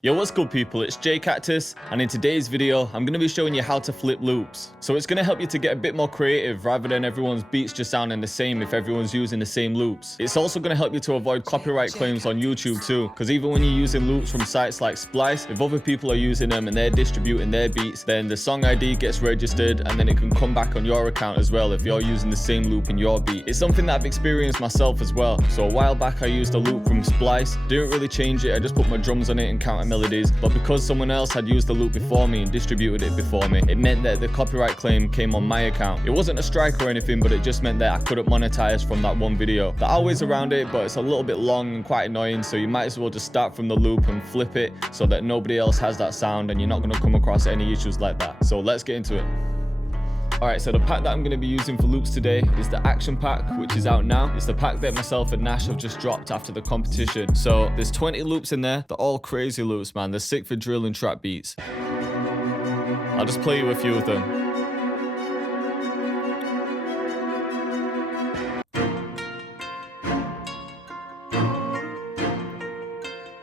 Yo, what's good people, it's JayCactus, and in today's video, I'm going to be showing you how to flip loops. So it's going to help you to get a bit more creative rather than everyone's beats just sounding the same if everyone's using the same loops. It's also going to help you to avoid copyright claims on YouTube too, because even when you're using loops from sites like Splice, if other people are using them and they're distributing their beats, then the song ID gets registered and then it can come back on your account as well if you're using the same loop in your beat. It's something that I've experienced myself as well. So a while back I used a loop from Splice, didn't really change it, I just put my drums on it and counted melodies, but because someone else had used the loop before me and distributed it before me, it meant that the copyright claim came on my account. It wasn't a strike or anything, but it just meant that I couldn't monetize from that one video. There are ways around it, but it's a little bit long and quite annoying, so you might as well just start from the loop and flip it so that nobody else has that sound and you're not going to come across any issues like that. So let's get into it. Alright, so the pack that I'm going to be using for loops today is the Action Pack, which is out now. It's the pack that myself and Nash have just dropped after the competition. So there's 20 loops in there. They're all crazy loops, man. They're sick for drill and trap beats. I'll just play you a few of them.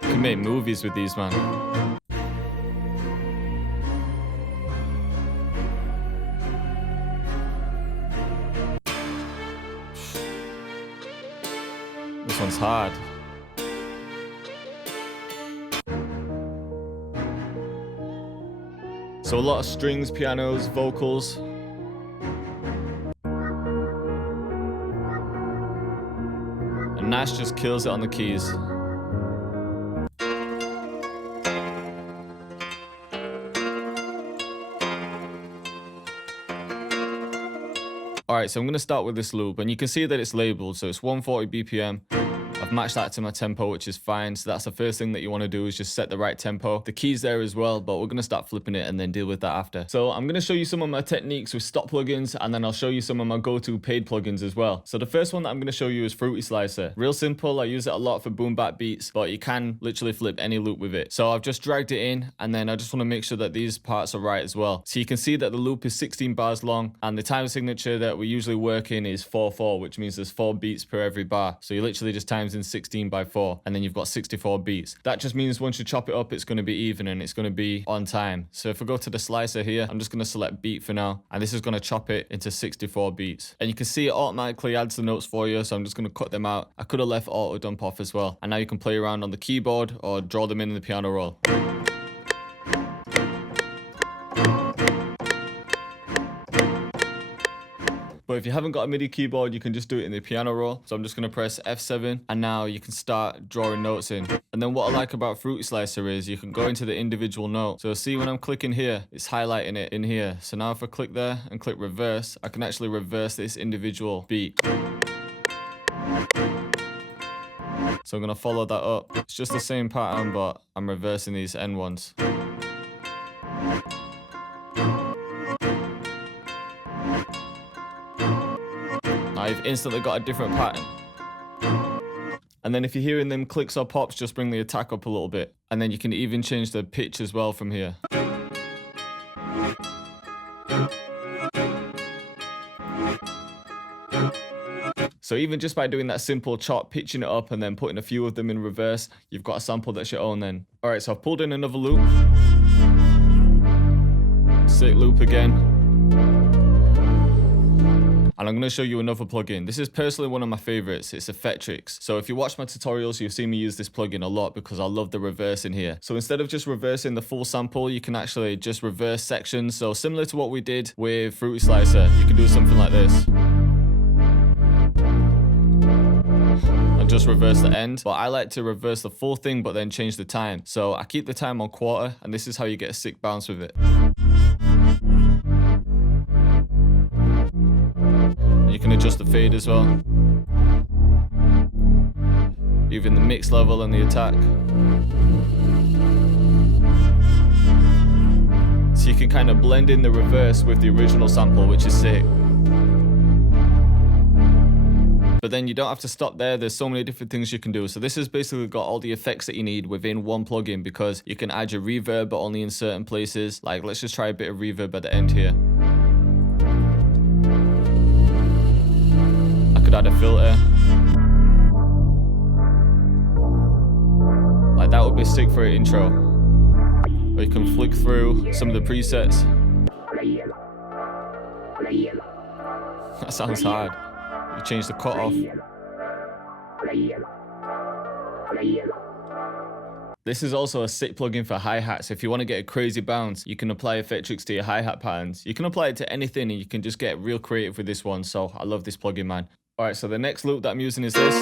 You can make movies with these, man. This one's hard. So a lot of strings, pianos, vocals. And Nash just kills it on the keys. Alright, so I'm going to start with this loop, and you can see that it's labeled, so it's 140 BPM. I've matched that to my tempo, which is fine. So that's the first thing that you want to do, is just set the right tempo. The key's there as well, but we're going to start flipping it and then deal with that after. So I'm going to show you some of my techniques with stock plugins, and then I'll show you some of my go-to paid plugins as well. So the first one that I'm going to show you is Fruity Slicer. Real simple. I use it a lot for boom bap beats, but you can literally flip any loop with it. So I've just dragged it in, and then I just want to make sure that these parts are right as well. So you can see that the loop is 16 bars long, and the time signature that we usually work in is 4/4, which means there's 4 beats per every bar. So you literally just times in 16 by 4, and then you've got 64 beats. That just means once you chop it up, it's going to be even and it's going to be on time. So if I go to the slicer here, I'm just going to select beat for now, and this is going to chop it into 64 beats. And you can see it automatically adds the notes for you, so I'm just going to cut them out. I could have left auto dump off as well. And now you can play around on the keyboard or draw them in the piano roll. But if you haven't got a MIDI keyboard, you can just do it in the piano roll. So I'm just going to press F7, and now you can start drawing notes in. And then what I like about Fruity Slicer is you can go into the individual note. So see, when I'm clicking here, it's highlighting it in here. So now if I click there and click reverse, I can actually reverse this individual beat. So I'm going to follow that up. It's just the same pattern, but I'm reversing these end ones. Now you've instantly got a different pattern. And then if you're hearing them clicks or pops, just bring the attack up a little bit. And then you can even change the pitch as well from here. So even just by doing that simple chop, pitching it up and then putting a few of them in reverse, you've got a sample that's your own then. Alright, so I've pulled in another loop. Sick loop again. And I'm going to show you another plugin. This is personally one of my favorites. It's Effectrix. So if you watch my tutorials, you've seen me use this plugin a lot because I love the reverse in here. So instead of just reversing the full sample, you can actually just reverse sections. So similar to what we did with Fruity Slicer, you can do something like this. And just reverse the end. But I like to reverse the full thing, but then change the time. So I keep the time on quarter, and this is how you get a sick bounce with it. You can adjust the fade as well, even the mix level and the attack. So you can kind of blend in the reverse with the original sample, which is sick. But then you don't have to stop there. There's so many different things you can do. So this has basically got all the effects that you need within one plugin, because you can add your reverb but only in certain places. Like let's just try a bit of reverb at the end here. Add a filter. Like that would be sick for an intro. or you can flick through some of the presets. That sounds hard. You change the cutoff. This is also a sick plugin for hi-hats. If you want to get a crazy bounce, you can apply Effectrix to your hi-hat patterns. You can apply it to anything and you can just get real creative with this one. So I love this plugin, man. Alright, so the next loop that I'm using is this.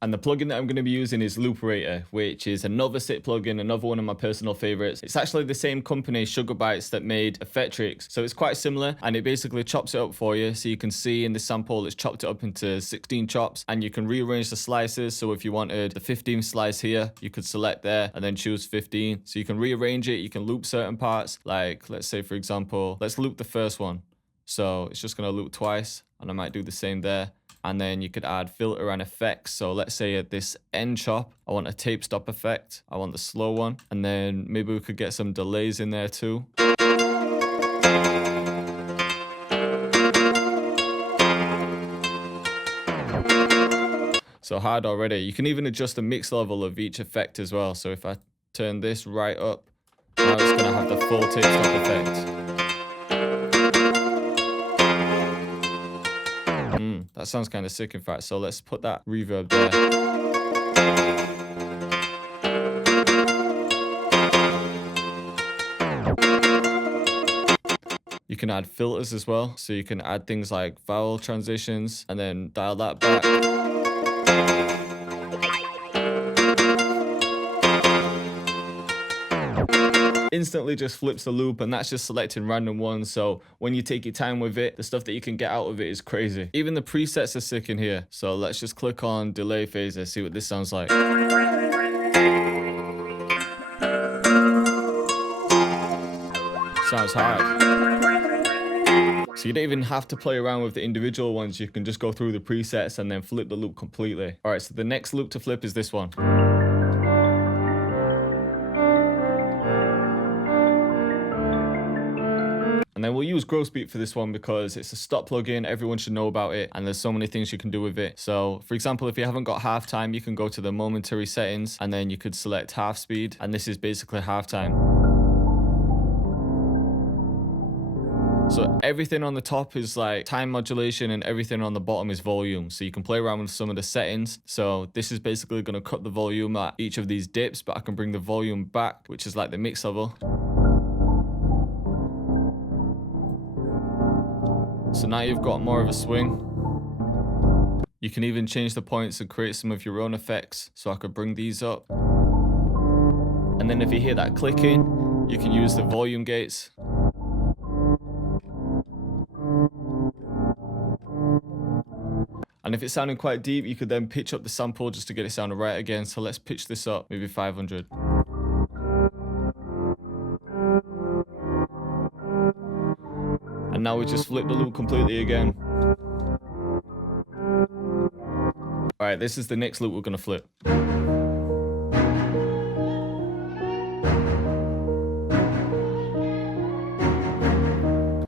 And the plugin that I'm going to be using is Luperator, which is another sick plugin, another one of my personal favorites. It's actually the same company, Sugar Bytes, that made Effectrix. So it's quite similar, and it basically chops it up for you. So you can see in the sample, it's chopped it up into 16 chops, and you can rearrange the slices. So if you wanted the 15th slice here, you could select there and then choose 15. So you can rearrange it. You can loop certain parts. Like, let's say, for example, let's loop the first one. So it's just going to loop twice, and I might do the same there. And then you could add filter and effects. So let's say at this end chop, I want a tape stop effect. I want the slow one. And then maybe we could get some delays in there too. So hard already. You can even adjust the mix level of each effect as well. So if I turn this right up, now it's going to have the full tape stop effect. That sounds kind of sick, in fact. So let's put that reverb there. You can add filters as well. So you can add things like vowel transitions and then dial that back. Instantly just flips the loop, and that's just selecting random ones. So when you take your time with it, the stuff that you can get out of it is crazy. Even the presets are sick in here. So let's just click on delay phaser, see what this sounds like. Sounds hard. So you don't even have to play around with the individual ones. You can just go through the presets and then flip the loop completely. All right, so the next loop to flip is this one. And then we'll use Grosbeat for this one because it's a stop plugin. Everyone should know about it. And there's so many things you can do with it. So for example, if you haven't got halftime, you can go to the momentary settings and then you could select half speed. And this is basically halftime. So everything on the top is like time modulation and everything on the bottom is volume. So you can play around with some of the settings. So this is basically going to cut the volume at each of these dips, but I can bring the volume back, which is like the mix level. So now you've got more of a swing. You can even change the points and create some of your own effects. So I could bring these up. And then if you hear that clicking, you can use the volume gates. And if it's sounding quite deep, you could then pitch up the sample just to get it sounding right again. So let's pitch this up, maybe 500. And now we just flip the loop completely again. All right, this is the next loop we're gonna flip.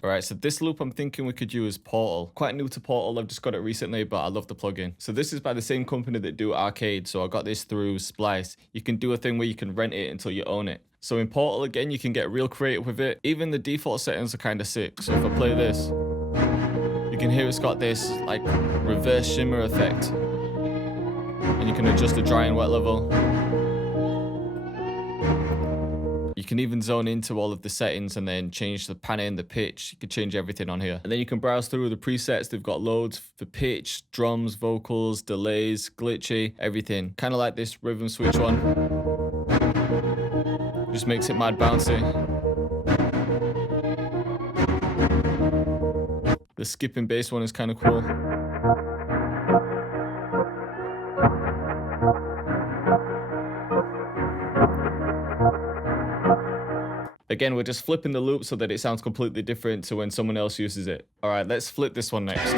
Alright, so this loop I'm thinking we could use Portal. Quite new to Portal, I've just got it recently, but I love the plugin. So this is by the same company that do Arcade, so I got this through Splice. You can do a thing where you can rent it until you own it. So in Portal, again, you can get real creative with it. Even the default settings are kind of sick. So if I play this, you can hear it's got this like reverse shimmer effect. And you can adjust the dry and wet level. You can even zone into all of the settings and then change the panning, the pitch. You can change everything on here. And then you can browse through the presets. They've got loads for pitch, drums, vocals, delays, glitchy, everything. Kind of like this rhythm switch one. Just makes it mad bouncy. The skipping bass one is kind of cool. Again, we're just flipping the loop so that it sounds completely different to when someone else uses it. All right, let's flip this one next.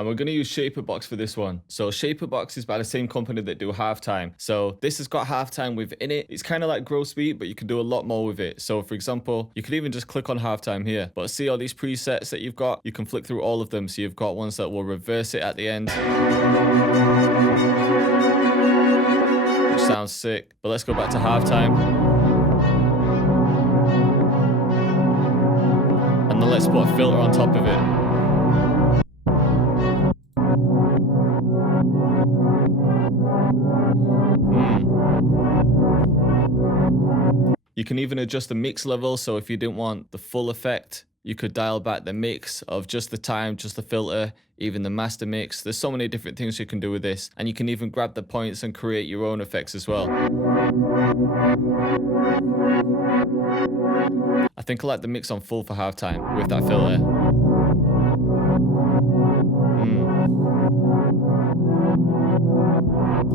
And we're going to use Shaperbox for this one. So Shaperbox is by the same company that do halftime. So this has got halftime within it. It's kind of like gross beat, but you can do a lot more with it. So for example, you could even just click on halftime here. But see all these presets that you've got? You can flick through all of them. So you've got ones that will reverse it at the end, which sounds sick. But let's go back to halftime. And then let's put a filter on top of it. You can even adjust the mix level, so if you didn't want the full effect, you could dial back the mix of just the time, just the filter, even the master mix. There's so many different things you can do with this, and you can even grab the points and create your own effects as well. I think I like the mix on full for halftime with that filter.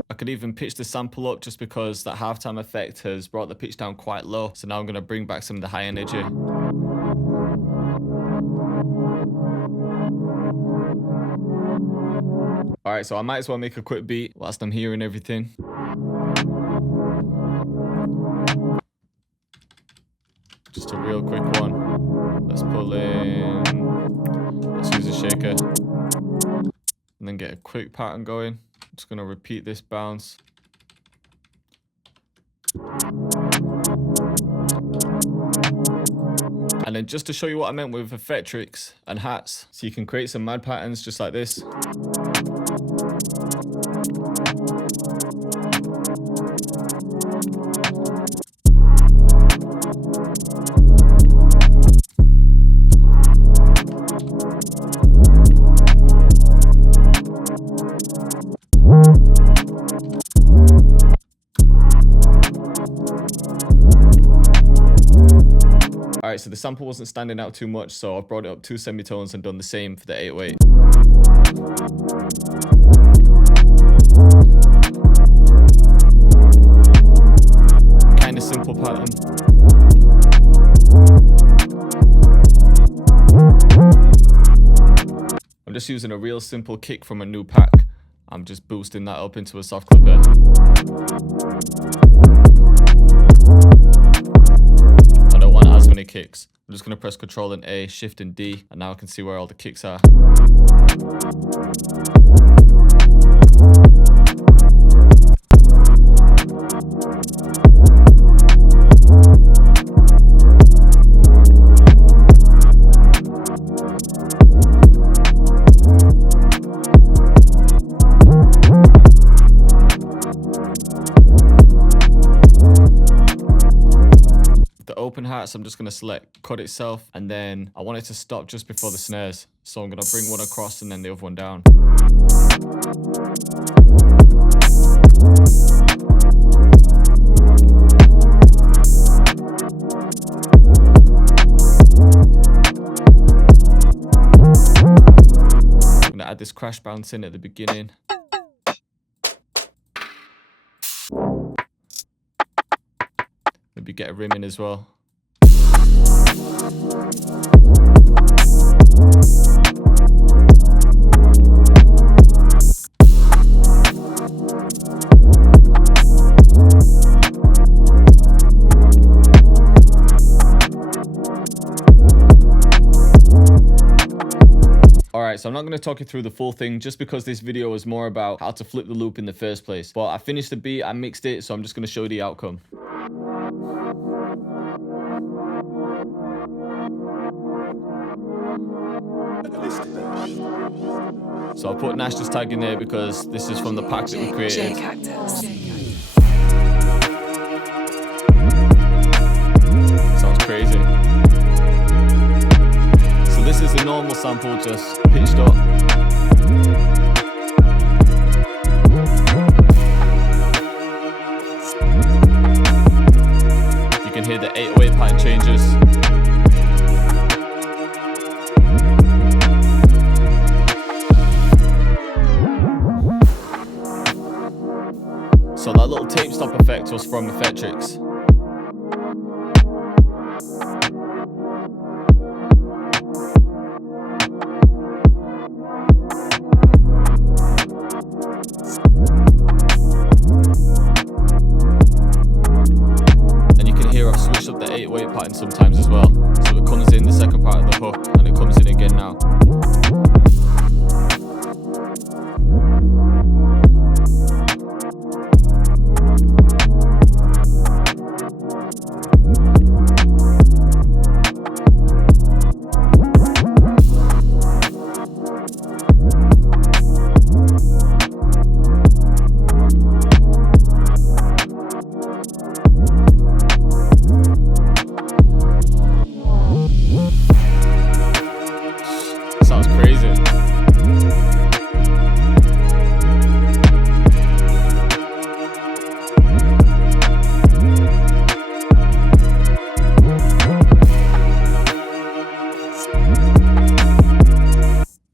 I could even pitch the sample up just because that halftime effect has brought the pitch down quite low. So now I'm going to bring back some of the high energy. Alright, so I might as well make a quick beat whilst I'm hearing everything. Just a real quick one. Let's pull in. Let's use a shaker. And then get a quick pattern going. I'm just going to repeat this bounce. And then just to show you what I meant with Effectrix and hats, so you can create some mad patterns just like this. Alright, so the sample wasn't standing out too much, so I've brought it up 2 semitones and done the same for the 808. Kind of simple pattern. I'm just using a real simple kick from a new pack. I'm just boosting that up into a soft clipper. Kicks. I'm just going to press Control and A, Shift and D, and now I can see where all the kicks are. Open hats, I'm just going to select cut itself, and then I want it to stop just before the snares, so I'm going to bring one across and then the other one down. I'm going to add this crash bounce in at the beginning. Maybe get a rim in as well. Alright, so I'm not going to talk you through the full thing just because this video was more about how to flip the loop in the first place. But I finished the beat, I mixed it, so I'm just going to show you the outcome. So I'll put Nash's tag in there because this is from the pack that we created. JayCactus. Sounds crazy. So this is a normal sample, just pitched up. You can hear the 808 pattern changes. So that little tape stop effect was from Effectrix.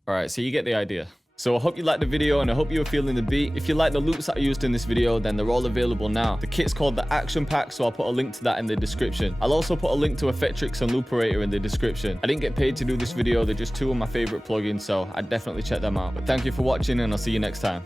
Alright, so you get the idea. So I hope you liked the video and I hope you were feeling the beat. If you like the loops that I used in this video, then they're all available now. The kit's called the Action Pack, so I'll put a link to that in the description. I'll also put a link to Effectrix and Luperator in the description. I didn't get paid to do this video, they're just two of my favorite plugins, so I'd definitely check them out. But thank you for watching and I'll see you next time.